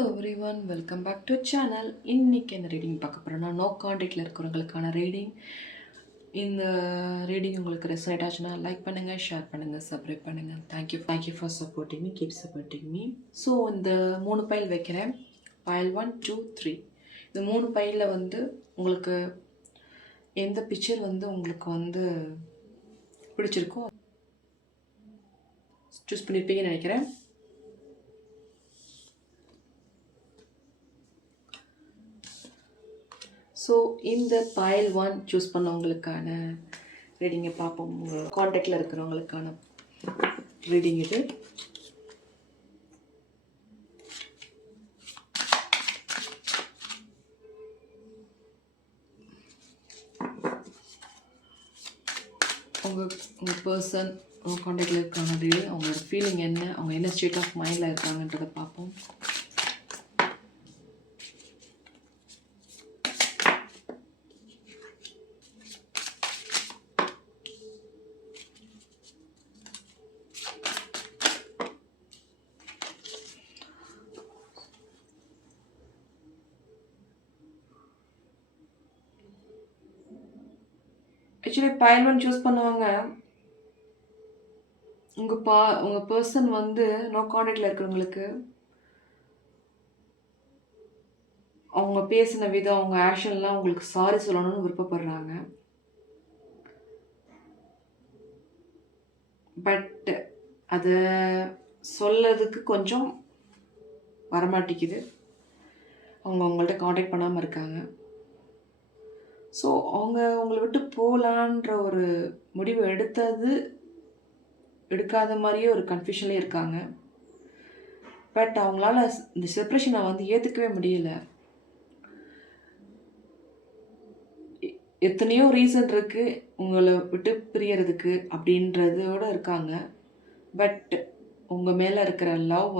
Hello everyone, welcome back to channel. இன்றைக்கி என்ன reading பார்க்க போகிறோன்னா, நோ காண்டாக்டில் இருக்கிறவங்களுக்கான ரீடிங். இந்த ரீடிங் உங்களுக்கு ரெசனேட் ஆச்சுன்னா லைக் பண்ணுங்கள், ஷேர் பண்ணுங்கள், சப்ஸ்கிரைப் பண்ணுங்கள். Thank you for supporting me, keep supporting me. So இந்த 3 பைல் வைக்கிறேன். பைல் 1, 2, 3. இந்த 3 பைலில் வந்து உங்களுக்கு எந்த பிக்சர் வந்து உங்களுக்கு பிடிச்சிருக்கோ சூஸ் பண்ணியிருப்பீங்கன்னு நினைக்கிறேன். ஸோ இந்த பைல் 1 சூஸ் பண்ணவங்களுக்கான ரீடிங்கை பார்ப்போம். உங்கள் காண்டாக்டில் இருக்கிறவங்களுக்கான ரீடிங் இது. உங்கள் பர்சன் உங்கள் காண்டாக்டில் இருக்கான ரீடிங், அவங்களோட ஃபீலிங் என்ன, அவங்க என்ன ஸ்டேட் ஆஃப் மைண்டில் இருக்காங்கன்றதை பார்ப்போம். ஆக்சுவலி பைல் 1 சூஸ் பண்ணுவாங்க. உங்கள் பர்சன் வந்து நோ காண்டாக்டில் இருக்கிறவங்களுக்கு அவங்க பேசின விதம், அவங்க ஆக்ஷன்லாம் உங்களுக்கு சாரி சொல்லணும்னு விருப்பப்படுறாங்க. பட் அதை சொல்லதுக்கு கொஞ்சம் வரமாட்டேங்குது. அவங்க உங்கள்கிட்ட காண்டாக்ட் பண்ணாமல் இருக்காங்க. ஸோ அவங்க உங்களை விட்டு போகலான்ற ஒரு முடிவு எடுக்காத மாதிரியே ஒரு கன்ஃபியூஷன்லேயே இருக்காங்க. பட் அவங்களால இந்த செப்ரேஷனை ஏற்றுக்கவே முடியல. எத்தனையோ ரீசன் இருக்குது உங்களை விட்டு பிரியறதுக்கு அப்படின்றதோடு இருக்காங்க. பட் உங்கள் மேலே இருக்கிற லவ்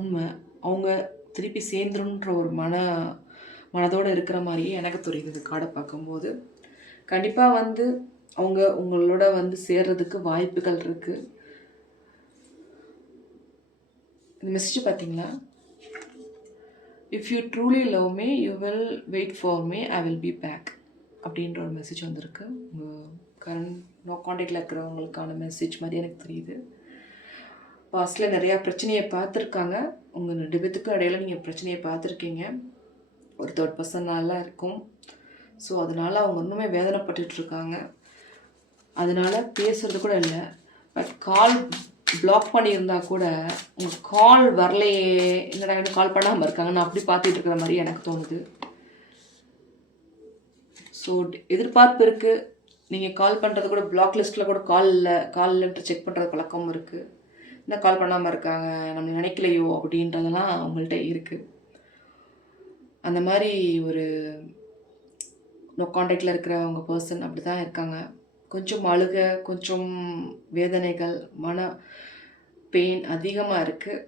உண்மை. அவங்க திருப்பி சேர்ந்துருன்ற ஒரு மனதோடு இருக்கிற மாதிரியே எனக்கு தெரியுது கார்டை பார்க்கும்போது. கண்டிப்பாக அவங்க உங்களோட சேர்றதுக்கு வாய்ப்புகள் இருக்குது. இந்த மெசேஜ் பார்த்தீங்களா? If you truly love me you will wait for me, I will be back அப்படின்ற ஒரு மெசேஜ் வந்திருக்கு. உங்கள் கரண்ட் நோ காண்டாக்டில் இருக்கிறவங்களுக்கான மெசேஜ் மாதிரி எனக்கு தெரியுது. பாஸ்டில் நிறையா பிரச்சனையை பார்த்துருக்காங்க. உங்கள் 2 பேத்துக்கும் இடையில நீங்கள் பிரச்சனையை பார்த்துருக்கீங்க. ஒரு தேர்ட் பர்சனால இருக்கும். ஸோ அதனால் அவங்க இன்னுமே வேதனைப்பட்டுட்ருக்காங்க. அதனால் பேசுகிறது கூட இல்லை. பட் கால் பிளாக் பண்ணியிருந்தா கூட உங்கள் கால் வரலையே, என்னடா இன்னும் கால் பண்ணாமல் இருக்காங்கன்னு அப்படி பார்த்துட்டு இருக்கிற மாதிரி எனக்கு தோணுது. ஸோ எதிர்பார்ப்பு இருக்குது. நீங்கள் கால் பண்ணுறது கூட பிளாக் லிஸ்ட்டில் கூட கால் லெட்டர் செக் பண்ணுறது பழக்கம் இருக்குது. என்ன கால் பண்ணாமல் இருக்காங்க, நம்ம நினைக்கலையோ அப்படின்றதெல்லாம் அவங்கள்ட்ட இருக்குது. அந்த மாதிரி ஒரு நோ காண்டாக்டில் இருக்கிற அவங்க பர்சன் அப்படி தான் இருக்காங்க. கொஞ்சம் அழுகை, கொஞ்சம் வேதனைகள், மன பெயின் அதிகமாக இருக்குது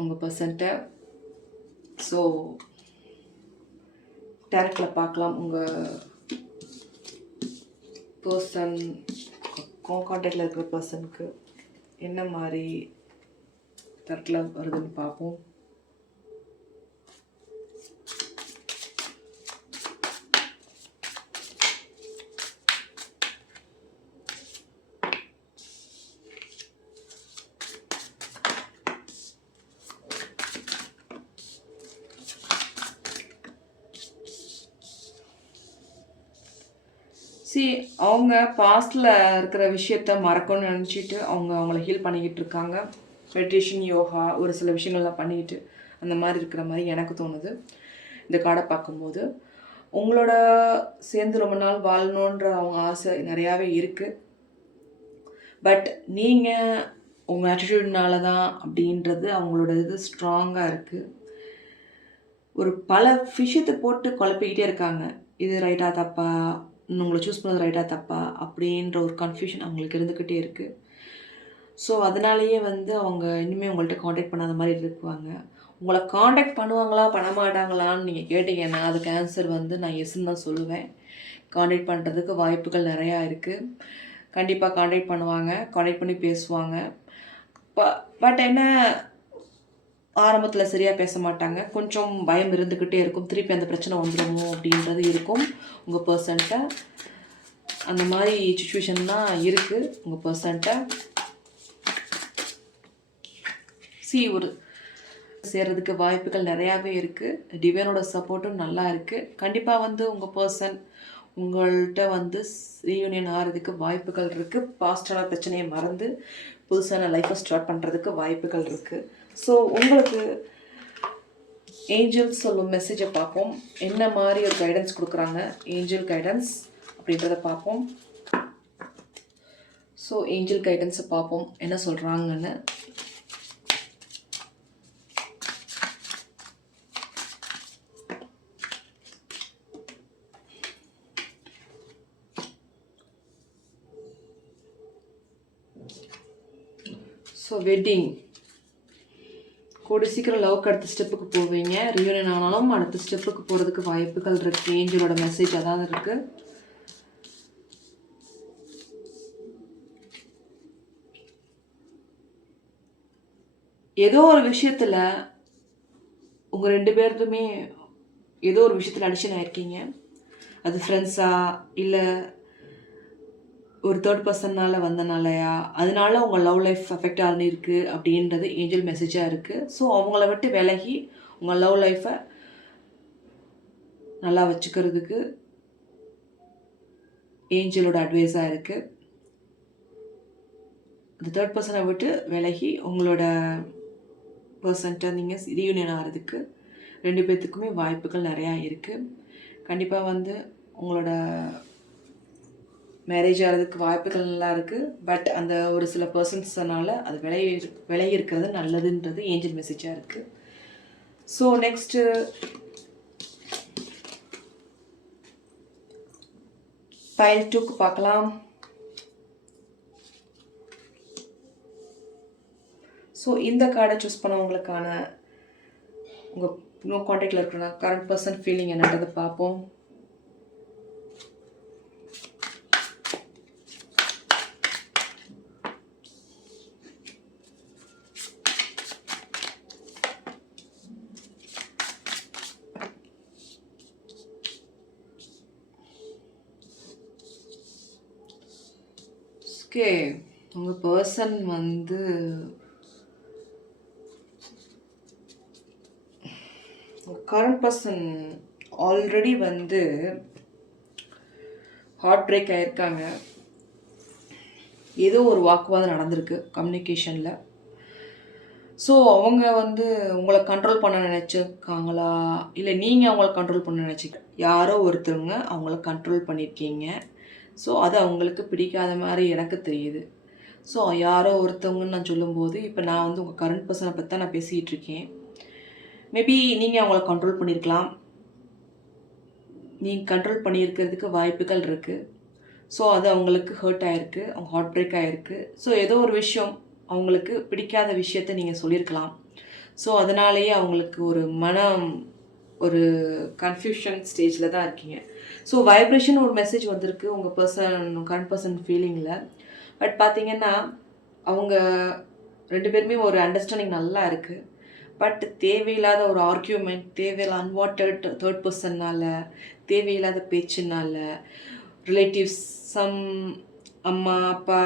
உங்கள் பர்சன்ட்ட. ஸோ டேரக்டில் பார்க்கலாம் உங்கள் பர்சன் காண்டாக்டில் இருக்கிற பர்சனுக்கு என்ன மாதிரி டேரக்டில் வருதுன்னு பார்ப்போம். அவங்க பாஸ்டில் இருக்கிற விஷயத்த மறக்கணும்னு நினச்சிட்டு அவங்கள ஹீல் பண்ணிக்கிட்டு இருக்காங்க. மெடிடேஷன், யோகா, ஒரு சில விஷயங்கள்லாம் பண்ணிக்கிட்டு அந்த மாதிரி இருக்கிற மாதிரி எனக்கு தோணுது இந்த கார்டை பார்க்கும்போது. உங்களோட சேர்ந்து ரொம்ப நாள் வாழணுன்ற அவங்க ஆசை நிறையாவே இருக்குது. பட் நீங்கள் உங்கள் ஆட்டிடியூட்னால தான் அப்படின்றது அவங்களோட இது ஸ்ட்ராங்காக இருக்குது. பல விஷயத்தை போட்டு குழப்பிக்கிட்டே இருக்காங்க. இது ரைட்டாக தப்பா, உங்களை சூஸ் பண்ணது ரைட்டாக தப்பா அப்படின்ற ஒரு கன்ஃபியூஷன் அவங்களுக்கு இருந்துக்கிட்டே இருக்குது. ஸோ அதனாலேயே அவங்க இனிமேல் உங்கள்கிட்ட காண்டாக்ட் பண்ணாத மாதிரி இருக்குவாங்க. உங்களை காண்டாக்ட் பண்ணுவாங்களா பண்ண மாட்டாங்களான்னு நீங்கள் கேட்டிங்கன்னா அதுக்கு ஆன்சர் நான் எஸ்ன்னு தான் சொல்லுவேன். காண்டாக்ட் பண்ணுறதுக்கு வாய்ப்புகள் நிறையா இருக்குது. கண்டிப்பாக காண்டாக்ட் பண்ணுவாங்க, காண்டாக்ட் பண்ணி பேசுவாங்க. பட் என்ன, ஆரம்பத்தில் சரியாக பேச மாட்டாங்க, கொஞ்சம் பயம் இருந்துக்கிட்டே இருக்கும், திருப்பி அந்த பிரச்சனை வந்துடுமோ அப்படின்றது இருக்கும் உங்கள் பர்சன்ட்ட. அந்த மாதிரி சுச்சுவேஷன் தான் இருக்குது உங்கள் பர்சன்ட்ட. ஒரு சேர்றதுக்கு வாய்ப்புகள் நிறையாவே இருக்குது. டிவைனோட சப்போர்ட்டும் நல்லா இருக்குது. கண்டிப்பாக வந்து உங்கள் பர்சன் உங்கள்கிட்ட ரீயூனியன் ஆகிறதுக்கு வாய்ப்புகள் இருக்குது. பாஸ்டான பிரச்சனையை மறந்து புதுசான லைஃப்பை ஸ்டார்ட் பண்ணுறதுக்கு வாய்ப்புகள் இருக்குது. ஸோ உங்களுக்கு ஏஞ்சல்ஸ் சொல்லும் மெசேஜை பார்ப்போம். என்ன மாதிரி ஒரு கைடன்ஸ் கொடுக்குறாங்க ஏஞ்சல் கைடன்ஸ் அப்படின்றத பார்ப்போம். ஸோ ஏஞ்சல் கைடன்ஸை பார்ப்போம் என்ன சொல்கிறாங்கன்னு. ஸோ வெட்டிங் கூடி சீக்கிரம் லவ்க்கு அடுத்த ஸ்டெப்புக்கு போவீங்க. ரியூனியன் ஆனாலும் அடுத்த ஸ்டெப்புக்கு போகிறதுக்கு வாய்ப்புகள் இருக்குது. ஏஞ்சலோட மெசேஜ் அதாவது இருக்குது. ஏதோ ஒரு விஷயத்தில் உங்கள் 2 பேருமே ஏதோ ஒரு விஷயத்தில் அடிஷன் ஆயிருக்கீங்க. அது ஃப்ரெண்ட்ஸா இல்லை ஒரு தேர்ட் பர்சன்னால் வந்தனாலையா, அதனால உங்கள் லவ் லைஃப் அஃபெக்ட் ஆகிருக்கு அப்படின்றது ஏஞ்சல் மெசேஜாக இருக்குது. ஸோ அவங்கள விட்டு விலகி உங்கள் லவ் லைஃப்பை நல்லா வச்சுக்கிறதுக்கு ஏஞ்சலோட அட்வைஸாக இருக்குது. அந்த தேர்ட் பர்சனை விட்டு விலகி உங்களோட பர்சன்ட்டை நீங்கள் ரீயூனியன் ஆகிறதுக்கு 2 பேர்த்துக்குமே வாய்ப்புகள் நிறையா இருக்குது. கண்டிப்பாக வந்து உங்களோட மேரேஜ் ஆகிறதுக்கு வாய்ப்புகள் நல்லா இருக்குது. பட் அந்த ஒரு சில பர்சன்ஸ்னால அது விலகி இருக்கிறது நல்லதுன்றது ஏஞ்சல் மெசேஜாக இருக்குது. ஸோ நெக்ஸ்ட்டு பைல் 2க்கு பார்க்கலாம். ஸோ இந்த கார்டை சூஸ் பண்ணவங்களுக்கான உங்கள் இன்னும் கான்டாக்டில் இருக்கிற கரண்ட் பர்சன் ஃபீலிங் என்னன்றதை பார்ப்போம். ஓகே, உங்கள் person current person already heart break ஆகியிருக்காங்க. ஏதோ ஒரு வாக்குவாதம் நடந்திருக்கு கம்யூனிகேஷனில். ஸோ அவங்க உங்களை கண்ட்ரோல் பண்ண நினச்சிருக்காங்களா இல்லை நீங்கள் அவங்கள கண்ட்ரோல் பண்ண யாரோ ஒருத்தருங்க அவங்கள கண்ட்ரோல் பண்ணியிருக்கீங்க. ஸோ அது அவங்களுக்கு பிடிக்காத மாதிரி எனக்கு தெரியுது. ஸோ யாரோ ஒருத்தவங்கன்னு நான் சொல்லும்போது இப்போ நான் உங்கள் கரண்ட் பர்சனை பற்றி தான் நான் பேசிகிட்டு இருக்கேன். மேபி நீங்கள் அவங்கள கண்ட்ரோல் பண்ணியிருக்கலாம். நீங்கள் கண்ட்ரோல் பண்ணியிருக்கிறதுக்கு வாய்ப்புகள் இருக்குது. ஸோ அது அவங்களுக்கு ஹர்ட் ஆகிருக்கு, அவங்க ஹார்ட் பிரேக் ஆகிருக்கு. ஸோ ஏதோ ஒரு விஷயம் அவங்களுக்கு பிடிக்காத விஷயத்த நீங்கள் சொல்லியிருக்கலாம். ஸோ அதனாலேயே அவங்களுக்கு ஒரு கன்ஃபியூஷன் ஸ்டேஜில் தான் இருக்கீங்க. ஸோ வைப்ரேஷன் ஒரு மெசேஜ் வந்திருக்கு உங்கள் கரண்ட் பர்சன் ஃபீலிங்கில். பட் பார்த்தீங்கன்னா அவங்க 2 பேருமே ஒரு அண்டர்ஸ்டாண்டிங் நல்லா இருக்குது. பட் தேவையில்லாத ஒரு ஆர்கியூமெண்ட், தேவையில்லாத அன்வான்ட் தேர்ட் பர்சன்னால், தேவையில்லாத பேச்சுனால, ரிலேட்டிவ்ஸ், அம்மா அப்பா,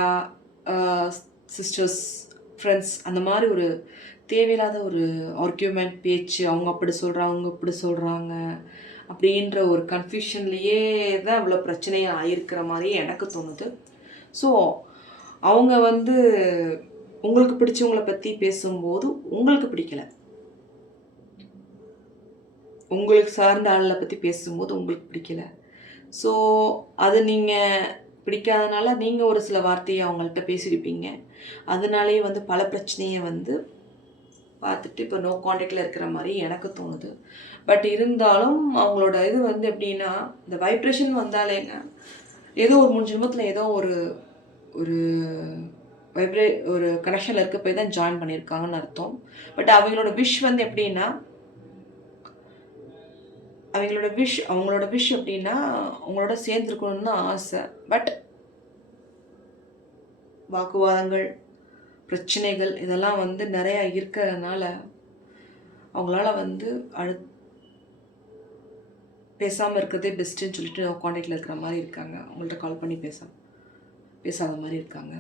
சிஸ்டர்ஸ், ஃப்ரெண்ட்ஸ், அந்த மாதிரி ஒரு தேவையில்லாத ஒரு ஆர்கியூமெண்ட் பேச்சு, அவங்க அப்படி சொல்கிறாங்க, அவங்க இப்படி சொல்கிறாங்க அப்படின்ற ஒரு கன்ஃபியூஷன்லேயே தான் இவ்வளோ பிரச்சனையாக ஆகிருக்கிற மாதிரி எனக்கு தோணுது. ஸோ அவங்க உங்களுக்கு பிடிச்சவங்களை பற்றி பேசும்போது உங்களுக்கு பிடிக்கலை, உங்களுக்கு சார்ந்த ஆளை பற்றி பேசும்போது உங்களுக்கு பிடிக்கலை. ஸோ அது நீங்கள் பிடிக்காதனால நீங்கள் ஒரு சில வார்த்தையை அவங்கள்ட்ட பேசியிருப்பீங்க. அதனாலேயே பல பிரச்சனையை பார்த்துட்டு இப்போ நோ கான்டாக்டில் இருக்கிற மாதிரி எனக்கு தோணுது. பட் இருந்தாலும் அவங்களோட இது எப்படின்னா, இந்த வைப்ரேஷன் வந்தாலேங்க ஏதோ ஒரு 3 ஜென்மத்தில் ஏதோ ஒரு ஒரு கனெக்ஷனில் இருக்க போய் தான் ஜாயின் பண்ணியிருக்காங்கன்னு அர்த்தம். பட் அவங்களோட விஷ் எப்படின்னா, அவங்களோட விஷ் அப்படின்னா அவங்களோட சேர்ந்துருக்கணும்னு தான் ஆசை. பட் வாக்குவாதங்கள், பிரச்சனைகள் இதெல்லாம் வந்து நிறையா இருக்கிறதுனால அவங்களால வந்து பேசாமல் இருக்கிறதே பெஸ்ட்டுன்னு சொல்லிட்டு காண்டாக்டில் இருக்கிற மாதிரி இருக்காங்க. அவங்கள்ட்ட கால் பண்ணி பேசாத மாதிரி இருக்காங்க.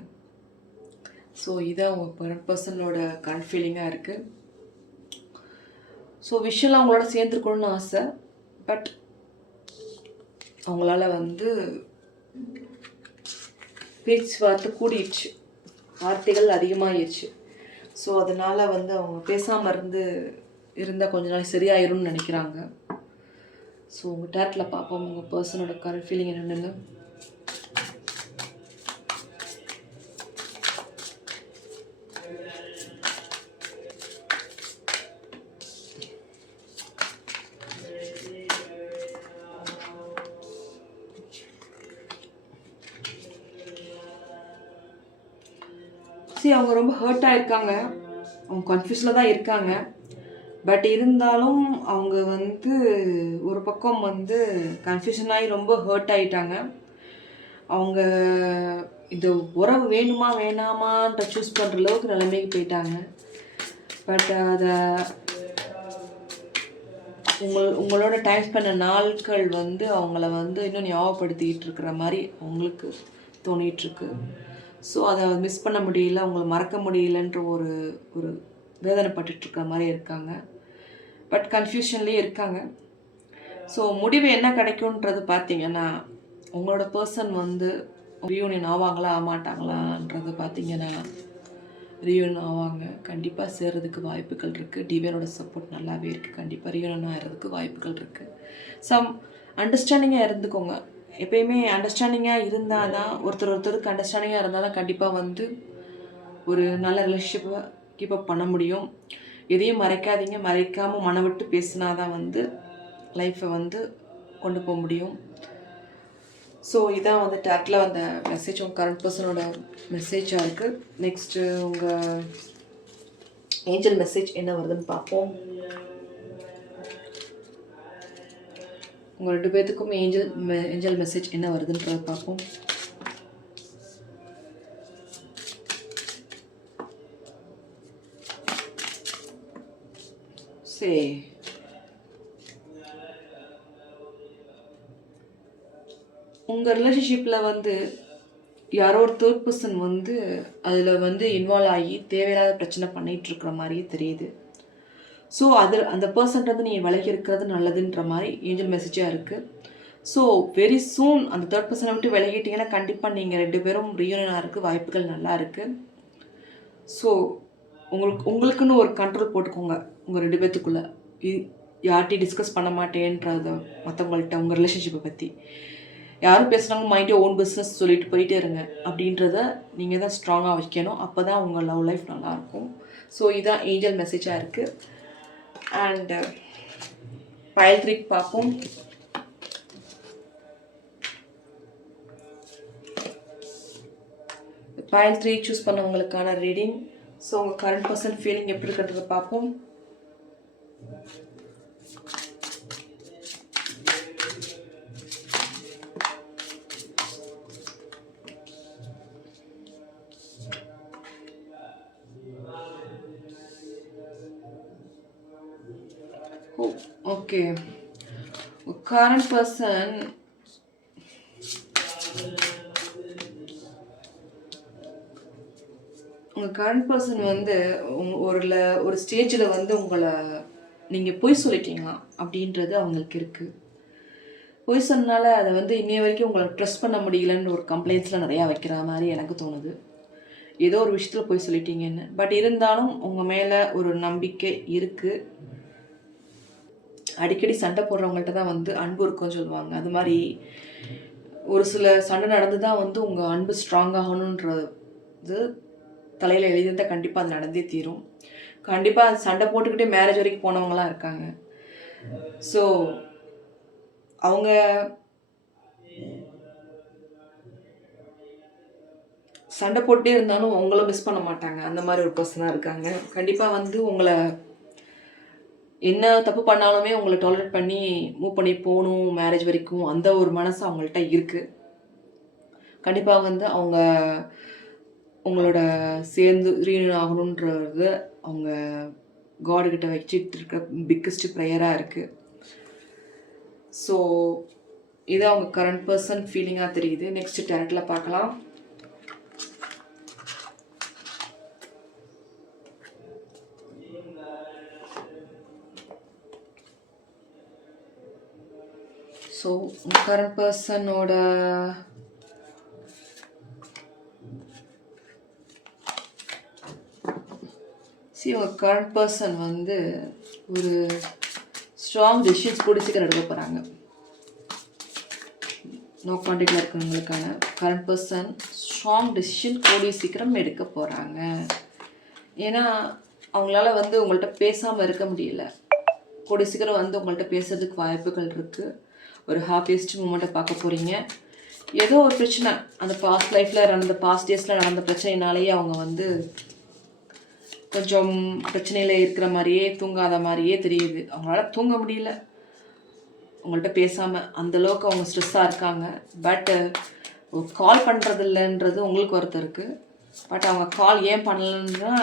ஸோ இதான் அவங்க பர்சனோட கரண்ட் ஃபீலிங்காக இருக்குது. ஸோ விஷயம் அவங்களோட சேர்ந்துருக்கணும்னு ஆசை. பட் அவங்களால வந்து பேச்சுவார்த்தை கூடிடுச்சு, வார்த்தைகள் அதிகமாகிடுச்சு. ஸோ அதனால் வந்து அவங்க பேசாமல் இருந்தால் கொஞ்ச நாள் சரியாயிரும்னு நினைக்கிறாங்க. ஸோ உங்கள் டேட்டில் பார்ப்போம் உங்கள் பர்சனோட கரண்ட் ஃபீலிங் என்னென்னு. அவங்க ரொம்ப ஹர்ட் ஆகிருக்காங்க, அவங்க கன்ஃபியூஸில் தான் இருக்காங்க. பட் இருந்தாலும் அவங்க வந்து ஒரு பக்கம் வந்து கன்ஃபியூஷன் ஆகி ரொம்ப ஹர்ட் ஆகிட்டாங்க. அவங்க இந்த உறவு வேணுமா வேணாமான்ற சூஸ் பண்ணுற அளவுக்கு நிலைமைக்கு போயிட்டாங்க. பட் அதை உங்களோட டைம் ஸ்பெண்ட் நாட்கள் வந்து அவங்கள வந்து இன்னும் ஞாபகப்படுத்திக்கிட்டு இருக்கிற மாதிரி அவங்களுக்கு தோணிகிட்ருக்கு. ஸோ அதை மிஸ் பண்ண முடியல, அவங்கள மறக்க முடியலன்ற ஒரு வேதனைப்பட்டுருக்கிற மாதிரி இருக்காங்க. பட் கன்ஃபியூஷன்லேயே இருக்காங்க. ஸோ முடிவு என்ன கிடைக்கும்ன்றது பார்த்தீங்கன்னா, உங்களோட பர்சன் வந்து ரீயூனியன் ஆவாங்களா ஆமாட்டாங்களான்றது பார்த்தீங்கன்னா ரீயூனியன் ஆவாங்க. கண்டிப்பாக சேர்றதுக்கு வாய்ப்புகள் இருக்குது. டிவைனோட சப்போர்ட் நல்லாவே இருக்குது. கண்டிப்பாக ரீயூனியன் ஆகிறதுக்கு வாய்ப்புகள் இருக்குது. சம் அண்டர்ஸ்டாண்டிங்காக இருந்துக்கோங்க. எப்பயுமே அண்டர்ஸ்டாண்டிங்காக இருந்தால் தான் ஒருத்தருக்கு அண்டர்ஸ்டாண்டிங்காக இருந்தால் தான் கண்டிப்பாக வந்து ஒரு நல்ல ரிலேஷன்ஷிப்பை கீப் அப் பண்ண முடியும். எதையும் மறைக்காதீங்க, மறைக்காமல் மனம் விட்டு பேசினா தான் வந்து லைஃப்பை வந்து கொண்டு போக முடியும். ஸோ இதான் வந்து டேட்டில் வந்த மெசேஜ், உங்கள் கரண்ட் பர்சனோட மெசேஜாக இருக்குது. நெக்ஸ்ட்டு உங்கள் ஏஞ்சல் மெசேஜ் என்ன வருதுன்னு பார்ப்போம். உங்கள் 2 பேர்த்துக்கும் ஏஞ்சல் மெசேஜ் என்ன வருதுன்றதை பார்ப்போம். சரி, உங்கள் ரிலேஷன்ஷிப்பில் வந்து யாரோ ஒரு தேர்ட் பர்சன் வந்து அதில் வந்து இன்வால்வ் ஆகி தேவையில்லாத பிரச்சனை பண்ணிகிட்ருக்கிற மாதிரியே தெரியுது. ஸோ அந்த பர்சன்றது நீங்கள் விலகி இருக்கிறது நல்லதுன்ற மாதிரி ஏஞ்சல் மெசேஜாக இருக்குது. ஸோ வெரி சூன் அந்த தேர்ட் பர்சனை விட்டு விலகிட்டிங்கன்னா கண்டிப்பாக நீங்கள் 2 பேரும் ரீயூனியன் ஆகிறதுக்கு வாய்ப்புகள் நல்லா இருக்குது. ஸோ உங்களுக்குன்னு ஒரு கண்ட்ரோல் போட்டுக்கோங்க. உங்கள் 2 பேர்த்துக்குள்ளே யார்கிட்டையும் டிஸ்கஸ் பண்ண மாட்டேன்றத மற்றவங்கள்ட்ட உங்கள் ரிலேஷன்ஷிப்பை பற்றி யாரும் பேசுகிறாங்க மைண்டே ஓன் பிஸ்னஸ் சொல்லிட்டு போயிட்டே இருங்க அப்படின்றத நீங்கள் தான் ஸ்ட்ராங்காக வைக்கணும். அப்போ தான் உங்கள் லவ் லைஃப் நல்லாயிருக்கும். ஸோ இதான் ஏஞ்சல் மெசேஜாக இருக்குது. அண்ட் பைல் 3 பார்ப்போம். பைல் 3 சூஸ் பண்ணவங்களுக்கான ரீடிங். ஸோ உங்கள் கரண்ட் பர்சன் ஃபீலிங் எப்படி இருக்கிறத பார்ப்போம். ஓகே, கரண்ட் பர்சன் உங்கள் கரண்ட் பர்சன் வந்து ஒரு ஸ்டேஜில் வந்து உங்களை நீங்கள் பொய் சொல்லிட்டீங்களா அப்படின்றது அவங்களுக்கு இருக்குது. பொய் சொன்னால அதை வந்து இன்னைய வரைக்கும் உங்களை ட்ரஸ்ட் பண்ண முடியலன்னு ஒரு கம்ப்ளைண்ட்ஸில் நிறையா வைக்கிற மாதிரி எனக்கு தோணுது. ஏதோ ஒரு விஷயத்தில் பொய் சொல்லிட்டீங்கன்னு. பட் இருந்தாலும் உங்கள் மேலே ஒரு நம்பிக்கை இருக்குது. அடிக்கடி சண்டை போடுறவங்கள்ட்ட தான் வந்து அன்பு இருக்குன்னு சொல்லுவாங்க. அது மாதிரி ஒரு சில சண்டை நடந்து தான் வந்து உங்கள் அன்பு ஸ்ட்ராங் ஆகணுன்றது தலையில் எழுதியிருந்தால் கண்டிப்பாக அது நடந்தே தீரும். கண்டிப்பாக அது சண்டை போட்டுக்கிட்டே மேரேஜ் வரைக்கும் போனவங்களாம் இருக்காங்க. ஸோ அவங்க சண்டை போட்டே இருந்தாலும் உங்களை மிஸ் பண்ண மாட்டாங்க. அந்த மாதிரி ஒரு பர்சனாக இருக்காங்க. கண்டிப்பாக வந்து உங்களை என்ன தப்பு பண்ணாலுமே உங்களை டாலரேட் பண்ணி மூவ் பண்ணி போகணும் மேரேஜ் வரைக்கும், அந்த ஒரு மனசு அவங்கள்ட்ட இருக்குது. கண்டிப்பாக வந்து அவங்க உங்களோட சேர்ந்து ரீயூனியன் ஆகணுன்றது அவங்க காடுகிட்ட வச்சுட்டு இருக்க பிக்கஸ்ட் ப்ரேயராக இருக்குது. ஸோ இது அவங்க கரண்ட் பர்சன் ஃபீலிங்காக தெரியுது. நெக்ஸ்ட் டேரட்டில் பார்க்கலாம். ஸோ உங்கள் கரண்ட் பர்சனோட உங்கள் கரண்ட் பர்சன் வந்து ஒரு ஸ்ட்ராங் டிசிஷன்ஸ் கூட சீக்கிரம் எடுக்க போகிறாங்க. நோ கான்டாக்டில் இருக்கிறவங்களுக்கான கரண்ட் பர்சன் ஸ்ட்ராங் டெசிஷன் கூடிய சீக்கிரம் எடுக்க போகிறாங்க. ஏன்னா அவங்களால வந்து உங்கள்கிட்ட பேசாமல் இருக்க முடியல. கூடிய சீக்கிரம் வந்து உங்கள்கிட்ட பேசுறதுக்கு வாய்ப்புகள் இருக்குது. ஒரு ஹாப்பியஸ்ட் மூமெண்ட்டை பார்க்க போகிறீங்க. ஏதோ ஒரு பிரச்சனை அந்த பாஸ்ட் லைஃப்பில் நடந்த பாஸ்ட் டேஸில் நடந்த பிரச்சனைனாலேயே அவங்க வந்து கொஞ்சம் பிரச்சனையில் இருக்கிற மாதிரியே தூங்காத மாதிரியே தெரியுது. அவங்களால தூங்க முடியல உங்கள்கிட்ட பேசாமல். அந்தளவுக்கு அவங்க ஸ்ட்ரெஸ்ஸாக இருக்காங்க. பட்டு கால் பண்ணுறது இல்லைன்றது உங்களுக்கு ஒருத்தர் இருக்குது. பட் அவங்க கால் ஏன் பண்ணலன்னா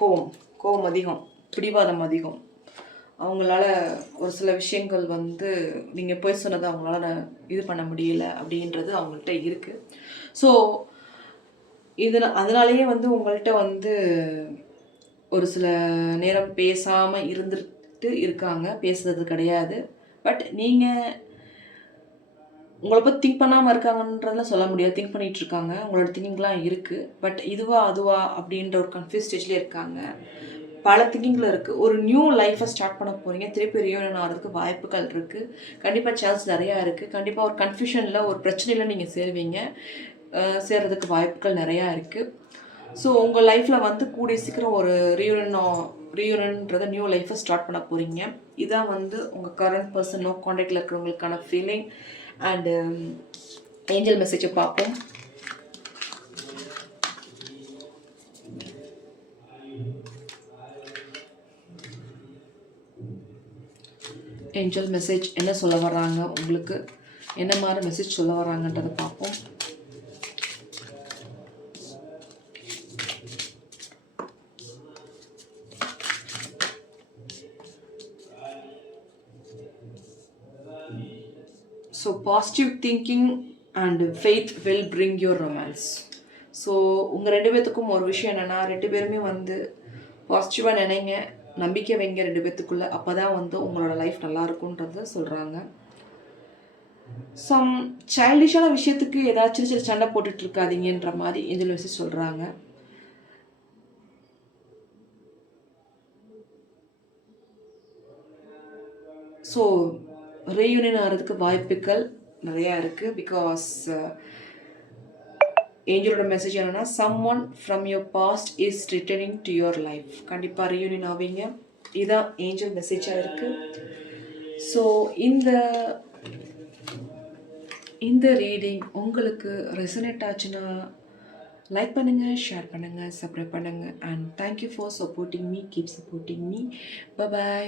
கோவம் அதிகம், பிடிவாதம் அதிகம். அவங்களால ஒரு சில விஷயங்கள் வந்து நீங்கள் போய் சொன்னதை அவங்களால இது பண்ண முடியல அப்படின்றது அவங்கள்ட்ட இருக்குது. ஸோ அதனாலேயே வந்து உங்கள்கிட்ட வந்து ஒரு சில நேரம் பேசாமல் இருந்துட்டு இருக்காங்க. பேசுறது கிடையாது. பட் நீங்கள் உங்களை பற்றி திங்க் பண்ணாமல் இருக்காங்கன்றதெல்லாம் சொல்ல முடியாது. திங்க் பண்ணிகிட்டு இருக்காங்க. உங்களோட திங்கிங்லாம் இருக்குது. பட் இதுவா அதுவா அப்படின்ற ஒரு கன்ஃபியூஸ் ஸ்டேஜ்லேயே இருக்காங்க. பல திங்கிங்கில் இருக்குது. ஒரு நியூ லைஃப்பை ஸ்டார்ட் பண்ண போகிறீங்க. திருப்பி ரியூனியன் ஆகிறதுக்கு வாய்ப்புகள் இருக்குது. கண்டிப்பாக சான்ஸ் நிறையா இருக்குது. கண்டிப்பாக ஒரு கன்ஃபியூஷனில் ஒரு பிரச்சனையில் நீங்கள் சேர்றதுக்கு வாய்ப்புகள் நிறையா இருக்குது. ஸோ உங்கள் லைஃப்பில் வந்து கூடிய சீக்கிரம் ஒரு ரியூனியன்றத நியூ லைஃப்பை ஸ்டார்ட் பண்ண போகிறீங்க. இதான் வந்து உங்கள் கரண்ட் பர்சன் நோ கான்டாக்டில் இருக்கிறவங்களுக்கான ஃபீலிங். அண்டு ஏஞ்சல் மெசேஜை பார்ப்போம். ஏஞ்சல் மெசேஜ் என்ன சொல்ல வர்றாங்க, உங்களுக்கு என்ன மாதிரி மெசேஜ் சொல்ல வர்றாங்கன்றதை பார்ப்போம். So positive thinking and faith will bring your romance. So உங்கள் ரெண்டு பேர்த்துக்கும் ஒரு விஷயம் என்னென்னா, ரெண்டு பேருமே வந்து பாசிட்டிவாக நினைங்க, நம்பிக்கை வைங்க ரெண்டு பேர்த்துக்குள்ளே. அப்போ தான் வந்து உங்களோட லைஃப் நல்லாயிருக்குன்றத சொல்கிறாங்க. சம் சைல்டிஷான விஷயத்துக்கு ஏதாச்சும் சில சண்டை போட்டுட்ருக்காதீங்கன்ற மாதிரி ஏஞ்சல் மெசேஜ் சொல்கிறாங்க. ஸோ ரீயூனியன் ஆகிறதுக்கு வாய்ப்புகள் நிறையா இருக்குது. பிகாஸ் ஏஞ்சலோட மெசேஜ் என்னென்னா, someone from your past is returning to your life. கண்டிப்பாக ரீயூனியன் ஆவீங்க. இதுதான் ஏஞ்சல் மெசேஜாக இருக்குது. ஸோ இந்த ரீடிங் உங்களுக்கு ரெசனேட் ஆச்சுன்னா லைக் பண்ணுங்கள், ஷேர் பண்ணுங்கள், சப்ஸ்கிரைப் பண்ணுங்கள். And thank you for supporting me. Keep supporting me. By.